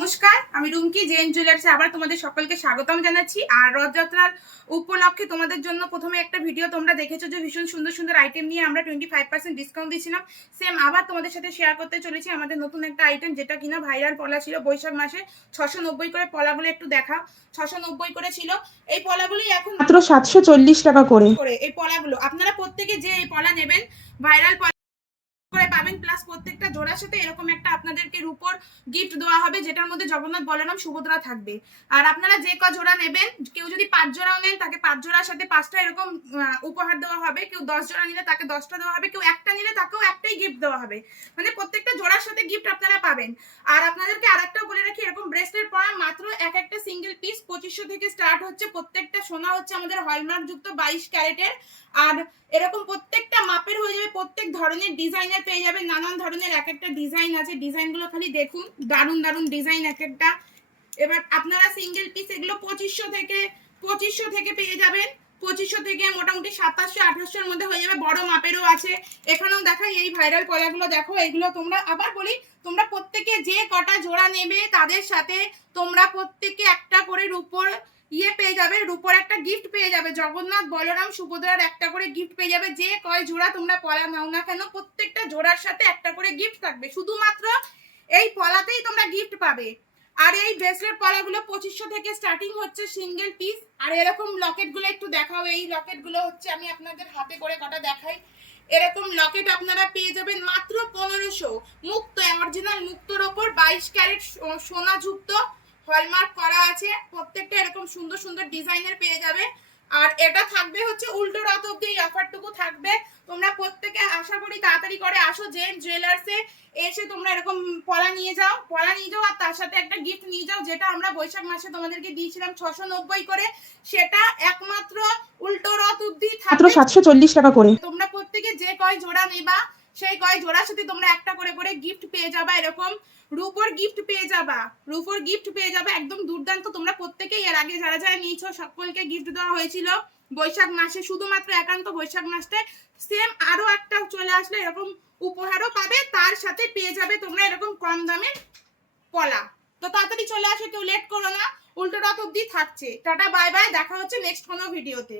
নমস্কার, আমি রুমকি জেন জুয়েলার্সে আবার তোমাদের সকলকে স্বাগতম জানাচ্ছি। আর রথযাত্রার উপলক্ষে তোমাদের জন্য প্রথমে একটা ভিডিও তোমরা দেখেছো যে ভীষণ সুন্দর সুন্দর আইটেম নিয়ে আমরা 25% ডিসকাউন্ট দিয়েছিলাম। সেম আবার তোমাদের সাথে শেয়ার করতে চলেছি আমাদের নতুন একটা আইটেম, যেটা কিনা ভাইরাল পলা ছিল বৈশাখ মাসে। 690 করে পলাগুলো একটু দেখা, 690 করে ছিল। এই পলাগুলি এখন মাত্র 740 টাকা করে। এই পলাগুলো আপনারা প্রত্যেকে যে এই পলা নেবেন ভাইরাল করে পাবেন, প্লাস প্রত্যেকটা জোড়ার সাথে এরকম একটা আপনাদেরকে রূপোর গিফট দেওয়া হবে, যেটার মধ্যে জগন্নাথ বলরাম সুভদ্রা থাকবে। আর আপনারা যে ক জোড়া নেবেন, কেউ যদি 5 জোড়াও নেন তাকে 5 জোড়ার সাথে 5টা এরকম উপহার দেওয়া হবে। কেউ 10 জোড়া নিলে তাকে 10টা দেওয়া হবে, কেউ একটা নিলে তাকেও একটাই গিফট দেওয়া হবে। মানে প্রত্যেকটা জোড়ার সাথে গিফট আপনারা পাবেন। আর আপনাদেরকে আরেকটাও বলে রাখি, এরকম ব্রেসলেট পরা মাত্র এক একটা সিঙ্গেল পিস 2500 থেকে স্টার্ট হচ্ছে। প্রত্যেকটা সোনা হচ্ছে আমাদের হলমার্ক যুক্ত 22 ক্যারেটের। আর এরকম প্রত্যেকটা মাপের হয়ে যাবে, প্রত্যেক ধরনের ডিজাইনের পেয়ে যাবে। নানান ধরনের এক একটা ডিজাইন আছে, ডিজাইনগুলো খালি দেখুন, দারুণ দারুণ ডিজাইন এক একটা। এবার আপনারা সিঙ্গেল পিস এগুলো 2500 থেকে পেয়ে যাবেন। 2500 থেকে মোটামুটি 2700-2800-এর মধ্যে হয়ে যাবে। বড় মাপেরও আছে। এখানেও দেখাই এই ভাইরাল পলাগুলো দেখো। এইগুলো তোমরা আবার বলি, তোমরা প্রত্যেকে যে কটা জোড়া নেবে তাদের সাথে তোমরা প্রত্যেকে একটা করে রূপোর পেয়ে যাবে, রূপোর একটা গিফট পেয়ে যাবে। জগন্নাথ বলরাম সুভদ্রার একটা করে গিফট পেয়ে যাবে। যে কয় জোড়া তোমরা পলা নাও না কেন, প্রত্যেকটা জোড়ার সাথে একটা করে গিফট থাকবে। শুধুমাত্র এই পলাতেই তোমরা গিফট পাবে। আর এই ব্রেসলেট পলাগুলো 2500 থেকে স্টার্টিং হচ্ছে সিঙ্গেল পিস। আর এরকম লকেটগুলো একটু দেখাও। এই লকেটগুলো হচ্ছে, আমি আপনাদের হাতে করে কটা দেখাই। এরকম লকেট আপনারা পেয়ে যাবেন মাত্র 1500। মুক্ত, অরিজিনাল মুক্তর ওপর 22 ক্যারেট সোনা যুক্ত, হলমার্ক করা আছে। প্রত্যেকটা এরকম সুন্দর সুন্দর ডিজাইনের পেয়ে যাবে। আর এটা থাকবে হচ্ছে উল্টো রথ অব্দি এই অফারটুকু থাকবে। তোমরা প্রত্যেকে আশা করি তাড়াতাড়ি করে আসো জেন জুয়েলার্সে, এসে তোমরা এরকম পলা নিয়ে যাও আর তার সাথে একটা গিফট নিয়ে যাও। যেটা আমরা বৈশাখ মাসে তোমাদেরকে দিয়েছিলাম 690 করে, সেটা একমাত্র উল্টো রথ অব্দি মাত্র থাকবে 740 টাকা করে। তোমরা প্রত্যেকে যে কয় জোড়া নেবা সেই কয় জোড়ার সাথে তোমরা একটা করে করে গিফট পেয়ে যাবা। এরকম রূপোর গিফট পেয়ে যাবা একদম দুর্দান্ত। তোমরা প্রত্যেকে এর আগে যারা যারা নিয়েছো সকলকে গিফট দেওয়া হয়েছিল বৈশাখ মাসে। শুধুমাত্র একান্ত বৈশাখ মাসে সেম আরো একটা চলে আসলে এরকম উপহারও পাবে, তার সাথে পেয়ে যাবে তোমরা এরকম কম দামের পলা। তো তাড়াতাড়ি চলে আসো, কেউ লেট করো না। উল্টো রথ অব্দি থাকছে। টাটা বাই বাই, দেখা হচ্ছে নেক্সট কোনো ভিডিওতে।